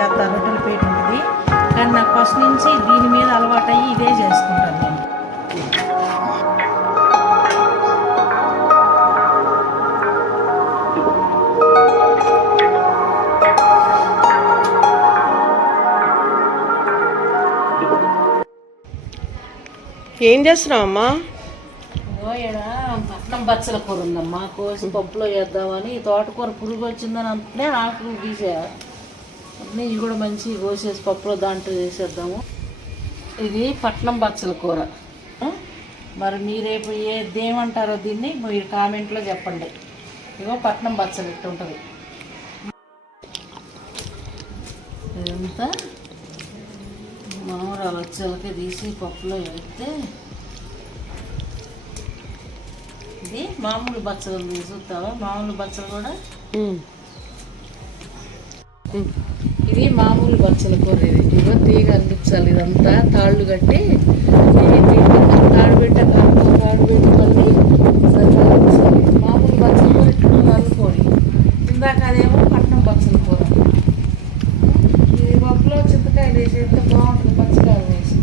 చేస్తా రొట్టెల పేట ఉంటుంది కానీ నాకు ఫస్ట్ నుంచి దీని మీద అలవాటు అయ్యి ఇదే చేసుకుంటాను నేను. ఏం చేస్తున్నావు అమ్మా? పట్నం బచ్చల కూర ఉందమ్మా. కోసి పప్పులో వేద్దామని తోటకూర పురుగు వచ్చిందని అంటనే ఆకులు తీసా అన్నీ కూడా మంచి కోసేసి పప్పులో దాంట్లో వేసేద్దాము ఇది పట్నం బచ్చల కూర? మరి మీరేపు ఏ దేమంటారో దీన్ని మీరు కామెంట్లో చెప్పండి. ఇగో పట్నం బచ్చలు ఇట్టు ఉంటుంది. ఇదంతా మామూలు బచ్చలకి తీసి పప్పులో వేస్తే ఇది మామూలు బచ్చలు చూస్తావా? మామూలు బచ్చలు కూడా ఇది మామూలు బచ్చల కూర ఇది. ఇదిగో తీగ అందించాలి ఇదంతా. తాళ్ళు కట్టి ఇది తీగ తాడు పెట్టాక తాడు పెట్టి మళ్ళీ మామూలు బచ్చల కూర ఇట్లా కలుపుకొని ఇందాక అదేమో పట్నం బచ్చల కూర. ఇది పప్పులో చింతకాయలు వేసి ఎంత బాగుంటుంది పచ్చికాయలు వేసి.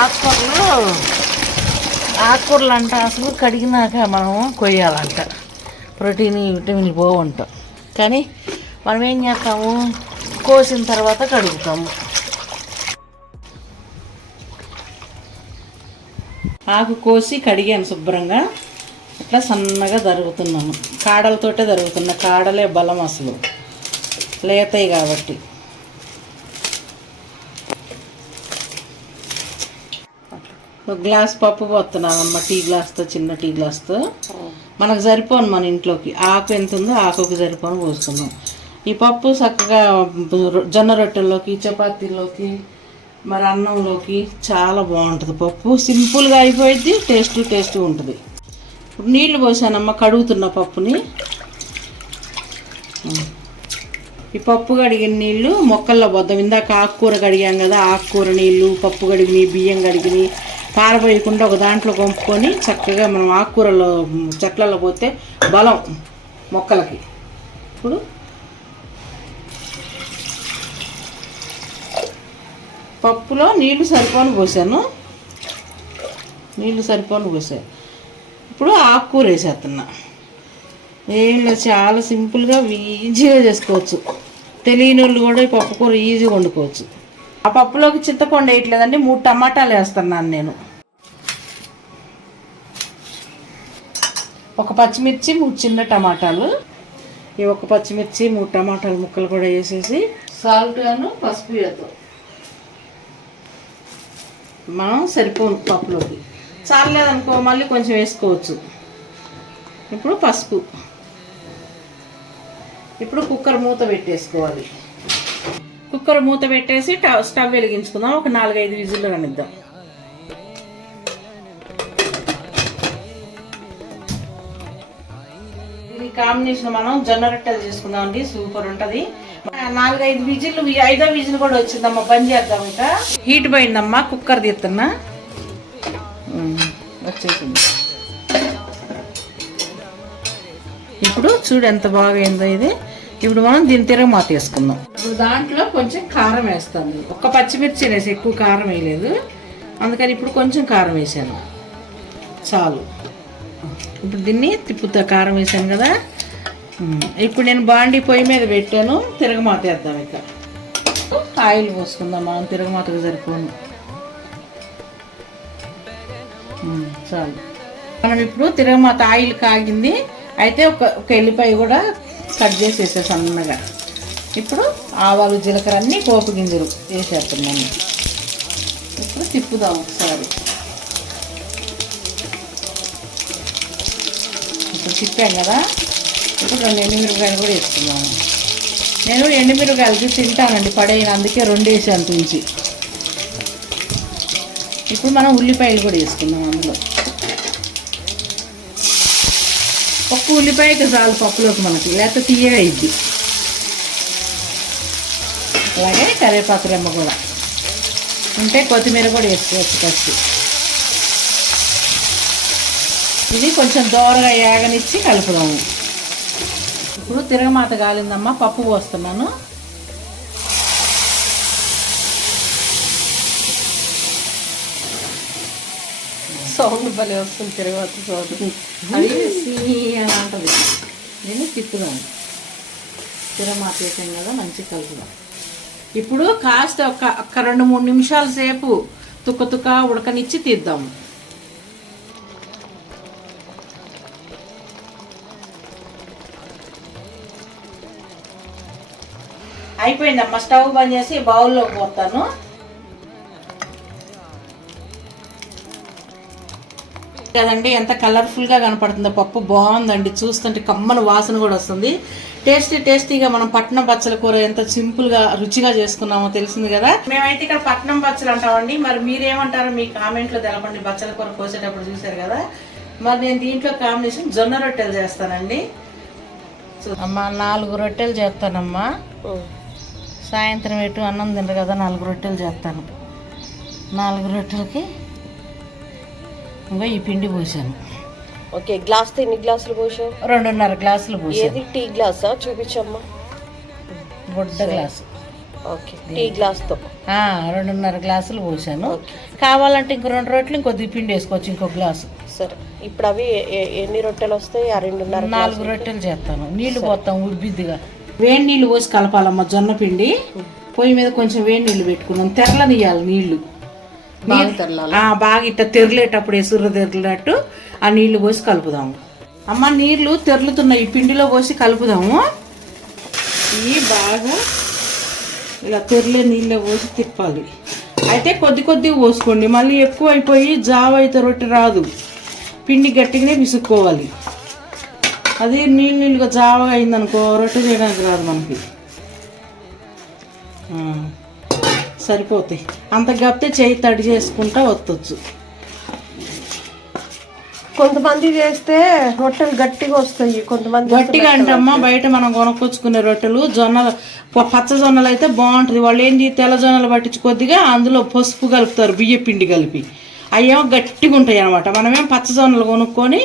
ఆకుకూరలు ఆకుకూరలు అంట అసలు కడిగినాక మనం కొయ్యాలంట. Protein vitamin పోవంట. కానీ మనం ఏం చేస్తాము? కోసిన తర్వాత కడుగుతాము. ఆకు కోసి కడిగాను శుభ్రంగా. ఇట్లా సన్నగా జరుగుతున్నాను. కాడలతోటే జరుగుతున్నా కాడలే బలం అసలు. లేతాయి కాబట్టి. ఒక గ్లాస్ పప్పు పోతున్నానమ్మ టీ గ్లాస్తో చిన్న టీ గ్లాస్తో మనకు సరిపోను మన ఇంట్లోకి. ఆకు ఎంత ఉందో ఆకుకి సరిపోను పోసుకున్నాం ఈ పప్పు చక్కగా జొన్న రొట్టెల్లోకి చపాతీల్లోకి మరి అన్నంలోకి చాలా బాగుంటుంది పప్పు. సింపుల్గా అయిపోయింది టేస్ట్ టేస్ట్ ఉంటుంది. ఇప్పుడు నీళ్ళు పోసానమ్మ కడుగుతున్న పప్పుని. ఈ పప్పు కడిగిన నీళ్ళు మొక్కల్లో పోద్దాం. ఇందాక ఆకుకూర కడిగాం కదా ఆకుకూర నీళ్ళు పప్పు కడిగిన బియ్యం కడిగిన పారబోయకుండా ఒక దాంట్లో కొంపుకొని చక్కగా మనం ఆకుకూరలో చెట్లలో పోతే బలం మొక్కలకి. ఇప్పుడు పప్పులో నీళ్ళు సరిపోను పోసాను. నీళ్ళు సరిపోను పోసాను ఇప్పుడు ఆకుకూర వేసేస్తున్నా. ఏం లేదు చాలా సింపుల్గా ఈజీగా చేసుకోవచ్చు. తెలియని వాళ్ళు కూడా ఈ పప్పుకూర ఈజీగా వండుకోవచ్చు. ఆ పప్పులోకి చింతపండు వేయట్లేదండి మూడు టమాటాలు వేస్తున్నాను నేను. ఒక పచ్చిమిర్చి మూడు చిన్న టమాటాలు. ఈ ఒక పచ్చిమిర్చి మూడు టమాటాలు ముక్కలు కూడా వేసేసి సాల్ట్ గాను పసుపు వేద్దాం. మనం సరిపోను పప్పులోకి. చాలలేదనుకో మళ్ళీ కొంచెం వేసుకోవచ్చు. ఇప్పుడు పసుపు. ఇప్పుడు కుక్కర్ మూత పెట్టేసుకోవాలి. కుక్కర్ మూత పెట్టేసి స్టవ్ వెలిగించుకుందాం. ఒక నాలుగైదు విజిల్లు కనిద్దాం. ఇది కాంబినేషన్ మనం జొన్న రొట్టెలు చేసుకుందాం అండి. సూపర్ ఉంటుంది. నాలుగైదు విజిల్లు ఐదో విజిల్ కూడా వచ్చిందమ్మా. బంద్ చేద్దాం ఇంకా. హీట్ పోయిందమ్మా. కుక్కర్ తీస్తున్నా. వచ్చేసింది. ఇప్పుడు చూడు ఎంత బాగైందో ఇది. ఇప్పుడు మనం దీని తిరగమాత వేసుకుందాం. ఇప్పుడు దాంట్లో కొంచెం కారం వేస్తాను. ఒక్క పచ్చిమిర్చి వేసి ఎక్కువ కారం వేయలేదు. అందుకని ఇప్పుడు కొంచెం కారం వేసాను. చాలు. ఇప్పుడు దీన్ని తిప్పుతా కారం వేసాను కదా. ఇప్పుడు నేను బాండి పొయ్యి మీద పెట్టాను. తిరగమాత వేద్దాం ఇక. ఆయిల్ పోసుకుందాం. మనం తిరగమాతకు సరిపోను. చాలు. మనం ఇప్పుడు తిరగమాత ఆయిల్ కాగింది. అయితే ఒక ఒక ఎల్లిపాయ కూడా కట్ చేసేసే సన్నగా. ఇప్పుడు ఆవాలు జీలకర్ర అన్నీ పోపు గింజలు వేసేస్తున్నాను. ఇప్పుడు తిప్పుదాం ఒకసారి. ఇప్పుడు తిప్పాం కదా? ఇప్పుడు రెండు ఎండుమిరపకాయలు కూడా వేసుకున్నాము నేను ఎండుమిరపకాయలకి తింటానండి పడేయను అందుకే రెండు వేసాను తుంచి. ఇప్పుడు మనం ఉల్లిపాయలు కూడా వేసుకుందాం అందులో. ఒక్క ఉల్లిపాయకి చాలు పప్పులోకి మనకి. లేకపోతే తీయగా ఇద్ది అలాగే కరివేపాకు రెమ్మ కూడా. ఉంటే కొత్తిమీర కూడా వేసుకోవచ్చు ఫస్ట్. ఇది కొంచెం దోరగా ఏగనిచ్చి కలుపుదాము. ఇప్పుడు తిరగమాత కాలిందమ్మా పప్పు పోస్తున్నాను. సౌండ్ భలే వస్తుంది తిరగవచ్చు సౌండ్. అది సీ అని అంటది నేను తిప్పుదాను తిరగమాత కదా మంచి కలుపుదాం. ఇప్పుడు కాస్త ఒక ఒక్క రెండు మూడు నిమిషాల సేపు తుక్క తుక్క ఉడకనిచ్చి తీద్దాము అయిపోయిందమ్మా స్టవ్ బంద్ చేసి బౌల్లో పోతాను. కదండి ఎంత కలర్ఫుల్గా కనపడుతుందో. పప్పు బాగుందండి చూస్తుంటే కమ్మని వాసన కూడా వస్తుంది. టేస్టీ టేస్టీగా మనం పట్నం బచ్చల కూర ఎంత సింపుల్గా రుచిగా చేసుకున్నామో తెలిసింది కదా. మేమైతే ఇక్కడ పట్నం బచ్చలు అంటామండి. మరి మీరేమంటారో మీ కామెంట్లో తెలపండి. బచ్చల కూర కోసేటప్పుడు చూసారు కదా. మరి నేను దీంట్లో కాంబినేషన్ జొన్న రొట్టెలు చేస్తానండి. అమ్మా నాలుగు రొట్టెలు చేస్తానమ్మా. సాయంత్రం ఎటు అన్నం తింటారు కదా నాలుగు రొట్టెలు చేస్తాను. నాలుగు రొట్టెలకి ఇంకా ఈ పిండి పోసాను. ఓకే గ్లాస్ ఎన్ని గ్లాసులు పోసావు? రెండున్నర గ్లాసులు పోసాను. ఏది? టీ గ్లాసా? చూపించమ్మా. బుడ్డ గ్లాసు. ఓకే టీ గ్లాస్తో ఆ, రెండున్నర గ్లాసులు పోసాను. కావాలంటే ఇంకో రెండు రొట్టెలు ఇంకొద్ది పిండి వేసుకోవచ్చు ఇంకో గ్లాసు. సరే. ఇప్పుడు అవి ఎన్ని రొట్టెలు వస్తాయి? ఆ రెండున్నర నాలుగు రొట్టెలు చేస్తాను. నీళ్ళు పోతాం ఉబ్బిద్దిగా. వేడి నీళ్ళు పోసి కలపాలమ్మ జొన్న పిండి. పొయ్యి మీద కొంచెం వేడి నీళ్ళు పెట్టుకున్నాం తెరలనియాలి నీళ్ళు. బాగా ఇట్ట తెరలేటప్పుడు ఎసురు తెరలేటట్టు ఆ నీళ్ళు పోసి కలుపుదాము. అమ్మ నీళ్ళు తెరులుతున్నాయి. ఈ పిండిలో పోసి కలుపుదాము. ఇవి బాగా ఇలా తెరలే నీళ్ళలో పోసి తిప్పాలి. అయితే కొద్ది కొద్దిగా పోసుకోండి. మళ్ళీ ఎక్కువ అయిపోయి జావ అయితే రొట్టె రాదు. పిండి గట్టిగానే విసుక్కోవాలి. అది నీళ్ళు నీళ్ళుగా జావగా అయిందనుకో రొట్టె చేయడానికి రాదు మనకి. సరిపోతాయి. అంత గప్తే చేయి తడి చేసుకుంటా వత్తొచ్చు కొంతమంది చేస్తే రొట్టెలు గట్టిగా వస్తాయి కొంతమంది గట్టిగా అంటమ్మా బయట మనం కొనుక్కొచ్చుకునే రొట్టెలు జొన్నలు పచ్చ జొన్నలు అయితే బాగుంటుంది. వాళ్ళు ఏంటి తెల్ల జొన్నలు పట్టించి కొద్దిగా అందులో పసుపు కలుపుతారు బియ్య పిండి కలిపి. అవేమో గట్టిగా ఉంటాయి అనమాట మనమేం పచ్చ జొన్నలు కొనుక్కొని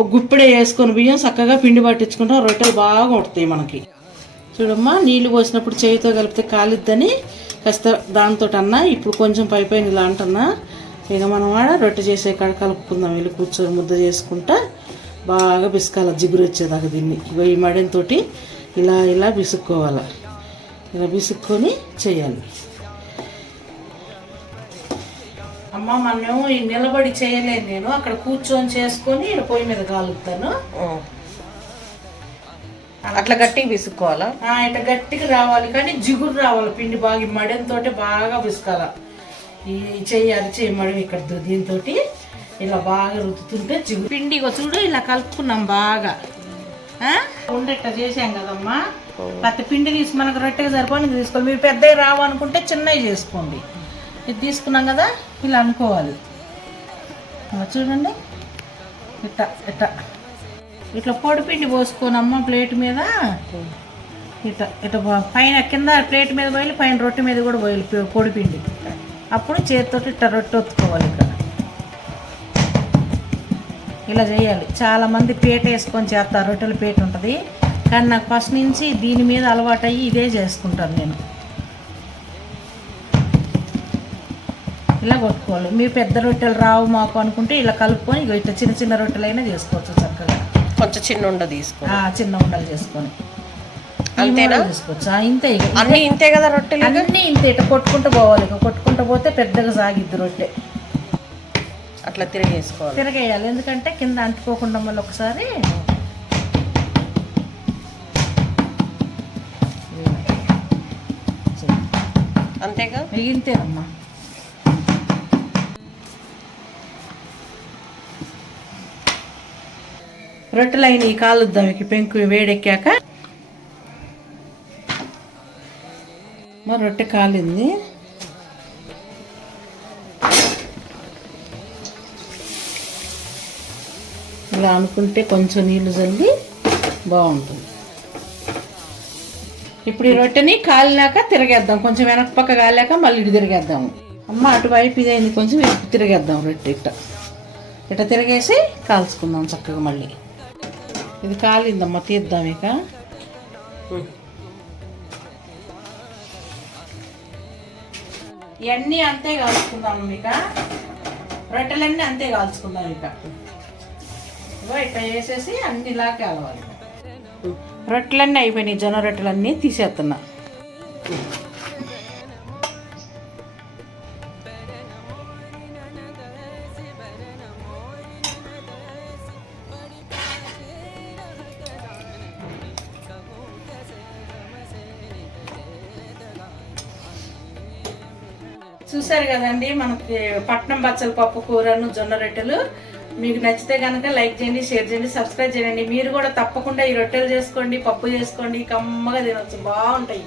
ఒక గుప్పెడే వేసుకొని బియ్యం చక్కగా పిండి పట్టించుకుంటాం. రొట్టెలు బాగా ఉంటాయి మనకి. చూడమ్మా నీళ్ళు పోసినప్పుడు చేయితో కలిపితే కాలిద్దని కాస్త దాంతో అన్నా ఇప్పుడు కొంచెం పై పైన ఇలా అంటున్నా ఇక మనం ఆడ రొట్టె చేసే కాడ కలుపుకుందాం వెళ్ళి కూర్చొని ముద్ద చేసుకుంటా బాగా పిసుకాల జిగురు వచ్చేదాకా దీన్ని. ఇగో ఈ మడితో ఇలా ఇలా పిసుక్కోవాలి. ఇలా పిసుక్కొని చేయాలి. అమ్మ మనం ఈ నిలబడి చేయలేను నేను. అక్కడ కూర్చొని చేసుకొని పొయ్యి మీద కాలుతాను. అట్లా గట్టిగా విసుక్కోవాలా? ఆ, ఇట్లా గట్టిగా రావాలి. కానీ జిగురు రావాలి పిండి బాగా మడెంతో బాగా పిసుకాల ఈ చెయ్యి అరిచేయి మడి ఇక్కడ దీంతో ఇలా బాగా రుద్దుతుంటే జిగురు. పిండి చూడు ఇలా కలుపుకున్నాం బాగా. ఆ? ఉండేట చేసాం కదమ్మా. పత్తి పిండి తీసి మనకు రొట్టెగా సరిపోని తీసుకోవాలి. మీరు పెద్దవి రావనుకుంటే చిన్నవి చేసుకోండి. ఇది తీసుకున్నాం కదా ఇలా అనుకోవాలి. చూడండి. ఇట్ట ఇట్ట. ఇట్లా పొడిపిండి పోసుకొని పోసుకోనమ్మ ప్లేట్ మీద ఇట్లా ఇట్లా పైన కింద ప్లేట్ మీద పోయి పైన రొట్టె మీద కూడా పోయి పొడిపిండి అప్పుడు చేతితో ఇట్లా రొట్టె ఒత్తుకోవాలి ఇక్కడ. ఇలా చేయాలి. చాలామంది పేట వేసుకొని చేస్తారు రొట్టెల పేట ఉంటుంది. కానీ నాకు ఫస్ట్ నుంచి దీని మీద అలవాటు అయ్యి ఇదే చేసుకుంటాను నేను. ఇలా కొట్టుకోవాలి. మీ పెద్ద రొట్టెలు రావు మాకు అనుకుంటే ఇలా కలుపుకొని ఇట్లా చిన్న చిన్న రొట్టెలైనా చేసుకోవచ్చు కొంచెం చిన్న ఉండ తీసుకో చిన్న ఉండలు చేసుకొని. అంతేనా? ఆ, ఇంతే అన్ని ఇంతే. కదా రొట్టెలు అన్నీ ఇంతే ఇట్లా కొట్టుకుంటూ పోవాలి ఇక. కొట్టుకుంటూ పోతే పెద్దగా సాగిద్ది రొట్టె. అట్లా తిరిగేసుకోవాలి. తిరగేయాలి. ఎందుకంటే కింద అంటుకోకుండా మళ్ళీ ఒకసారి అంతేగా? ఇక రొట్టెలైన ఈ కాలుద్దాం ఇక పెంకు వేడెక్కాక మా రొట్టె కాలింది. ఇలా అనుకుంటే కొంచెం నీళ్ళు చల్లి బాగుంటుంది. ఇప్పుడు ఈ రొట్టెని కాలినాక తిరగేద్దాం. కొంచెం వెనక పక్క కాలాక మళ్ళీ ఇటు తిరిగేద్దాము అమ్మ అటువైపు ఇదైంది? కొంచెం ఇటు తిరిగేద్దాం రొట్టె ఇట్ట. ఇట్ట తిరిగేసి కాల్చుకుందాం చక్కగా మళ్ళీ. ఇది కాలిందమ్మా తీద్దాం ఇక. ఇవన్నీ అంతే కాల్చుకుందాం ఇక. రొట్టెలన్నీ అంతే కాల్చుకుందాం ఇక. ఇగో ఇట్లా వేసేసి అన్ని ఇలా కాలవాలి రొట్టెలన్నీ అయిపోయినాయి జొన్న రొట్టెలన్నీ తీసేస్తున్నా. చూసారు కదండి మనకి పట్నం బచ్చల పప్పు కూరను జొన్న రొట్టెలు. మీకు నచ్చితే కనుక లైక్ చేయండి షేర్ చేయండి సబ్స్క్రైబ్ చేయండి. మీరు కూడా తప్పకుండా ఈ రొట్టెలు చేసుకోండి పప్పు చేసుకోండి కమ్మగా తినొచ్చు. బాగుంటాయి.